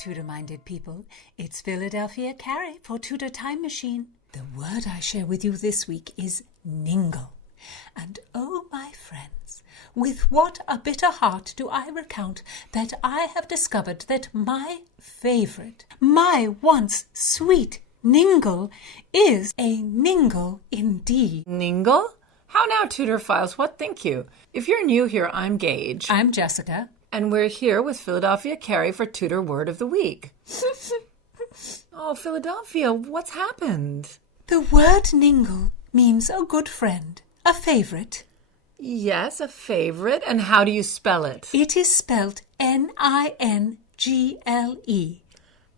Tudor-minded people. It's Philadelphia Carey for Tudor Time Machine. The word I share with you this week is ningle. And oh, my friends, with what a bitter heart do I recount that I have discovered that my favourite, my once sweet ningle is a ningle indeed. Ningle? How now, Tudorphiles, what think you? If you're new here, I'm Gage. I'm Jessica. And we're here with Philadelphia Carey for Tudor Word of the Week. Oh, Philadelphia, what's happened? The word ningle means a good friend, a favourite. Yes, a favourite. And how do you spell it? It is spelled Ningle.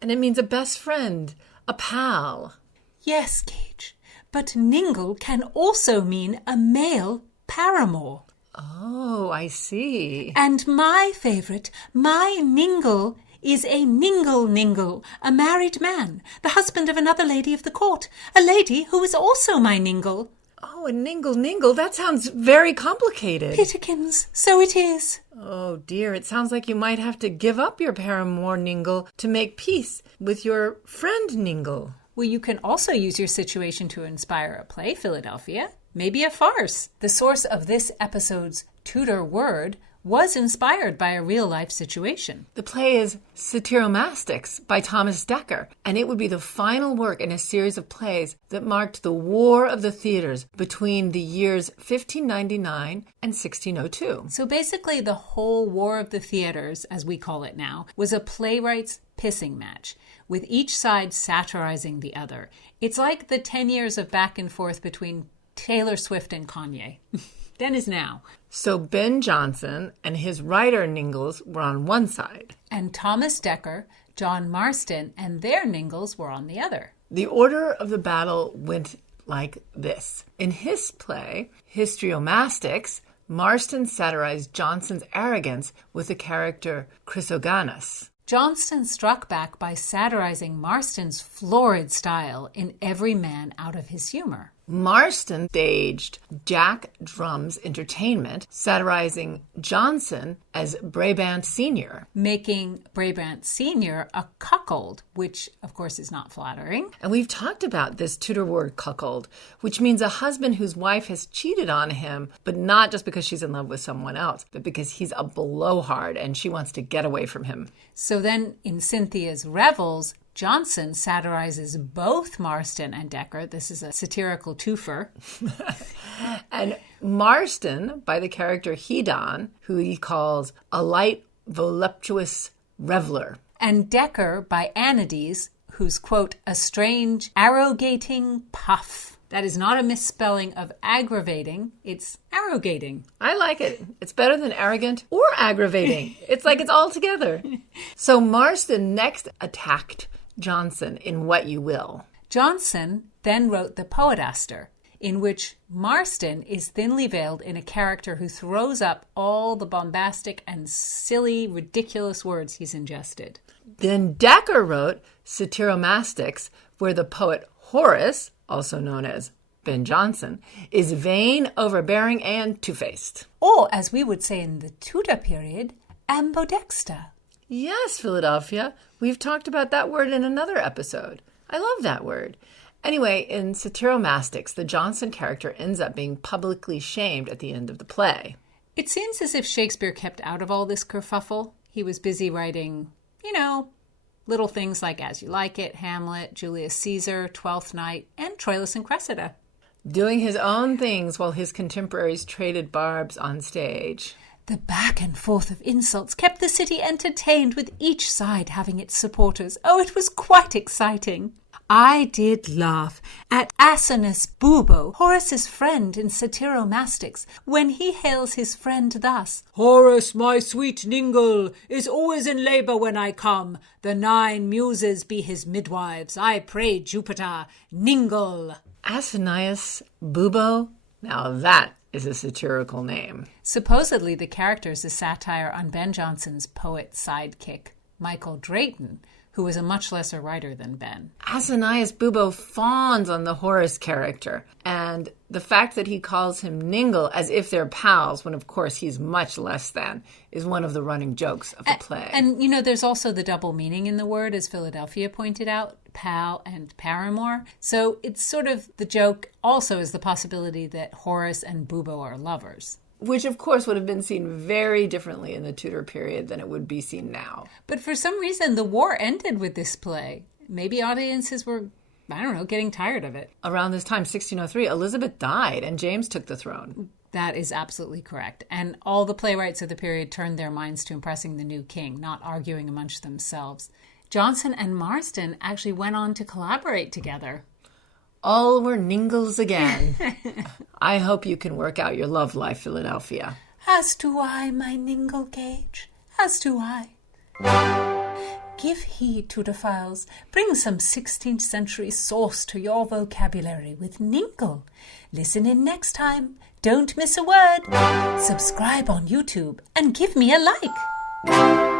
And it means a best friend, a pal. Yes, Gage, but ningle can also mean a male paramour. Oh, I see. And my favourite, my ningle, is a ningle-ningle, a married man, the husband of another lady of the court, a lady who is also my ningle. Oh, a ningle-ningle, that sounds very complicated. Pitikins, so it is. Oh dear, it sounds like you might have to give up your paramour ningle to make peace with your friend ningle. Well, you can also use your situation to inspire a play, Philadelphia. Maybe a farce. The source of this episode's Tudor word was inspired by a real-life situation. The play is Satyromastics by Thomas Dekker, and it would be the final work in a series of plays that marked the War of the Theatres between the years 1599 and 1602. So basically, the whole War of the Theatres, as we call it now, was a playwright's pissing match, with each side satirizing the other. It's like the 10 years of back and forth between Taylor Swift and Kanye. Then is now. So Ben Jonson and his writer Ningles were on one side. And Thomas Dekker, John Marston, and their ningles were on the other. The order of the battle went like this. In his play, Histriomastics, Marston satirized Jonson's arrogance with the character Chrysogonus. Johnston struck back by satirizing Marston's florid style in Every Man Out of His Humor. Marston staged Jack Drum's Entertainment, satirizing Jonson as Brabant Sr., making Brabant Sr. a cuckold, which, of course, is not flattering. And we've talked about this Tudor word cuckold, which means a husband whose wife has cheated on him, but not just because she's in love with someone else, but because he's a blowhard and she wants to get away from him. So then in Cynthia's Revels, Jonson satirizes both Marston and Dekker. This is a satirical twofer. And Marston, by the character Hedon, who he calls a light, voluptuous reveler. And Dekker by Anides, who's, quote, a strange, arrogating puff. That is not a misspelling of aggravating. It's arrogating. I like it. It's better than arrogant or aggravating. It's like it's all together. So Marston next attacked Jonson in What You Will. Jonson then wrote the Poetaster, in which Marston is thinly veiled in a character who throws up all the bombastic and silly, ridiculous words he's ingested. Then Dekker wrote Satyromastics, where the poet Horace, also known as Ben Jonson, is vain, overbearing, and two-faced. Or, as we would say in the Tudor period, ambidexter. Yes, Philadelphia. We've talked about that word in another episode. I love that word. Anyway, in Satyromastics, the Jonson character ends up being publicly shamed at the end of the play. It seems as if Shakespeare kept out of all this kerfuffle. He was busy writing, little things like As You Like It, Hamlet, Julius Caesar, Twelfth Night, and Troilus and Cressida. Doing his own things while his contemporaries traded barbs on stage. The back and forth of insults kept the city entertained, with each side having its supporters. Oh, it was quite exciting. I did laugh at Asinus Bubo, Horace's friend in Satyromastics, when he hails his friend thus: Horace, my sweet ningle, is always in labour when I come. The 9 muses be his midwives. I pray Jupiter, ningle. Asinus Bubo? Now that is a satirical name. Supposedly the character is a satire on Ben Jonson's poet sidekick, Michael Drayton, who was a much lesser writer than Ben. Asinius Bubo fawns on the Horace character, and the fact that he calls him Ningle as if they're pals, when of course he's much less than, is one of the running jokes of the play. And, there's also the double meaning in the word, as Philadelphia pointed out, pal and paramour. So it's sort of the joke also is the possibility that Horace and Bubo are lovers. Which, of course, would have been seen very differently in the Tudor period than it would be seen now. But for some reason, the war ended with this play. Maybe audiences were, getting tired of it. Around this time, 1603, Elizabeth died and James took the throne. That is absolutely correct. And all the playwrights of the period turned their minds to impressing the new king, not arguing amongst themselves. Johnson and Marsden actually went on to collaborate together. All were ningles again. I hope you can work out your love life, Philadelphia. As do I, my ningle Gage. As do I. Give heed, Tudorphiles. Bring some 16th century sauce to your vocabulary with ningle. Listen in next time. Don't miss a word. Subscribe on YouTube and give me a like.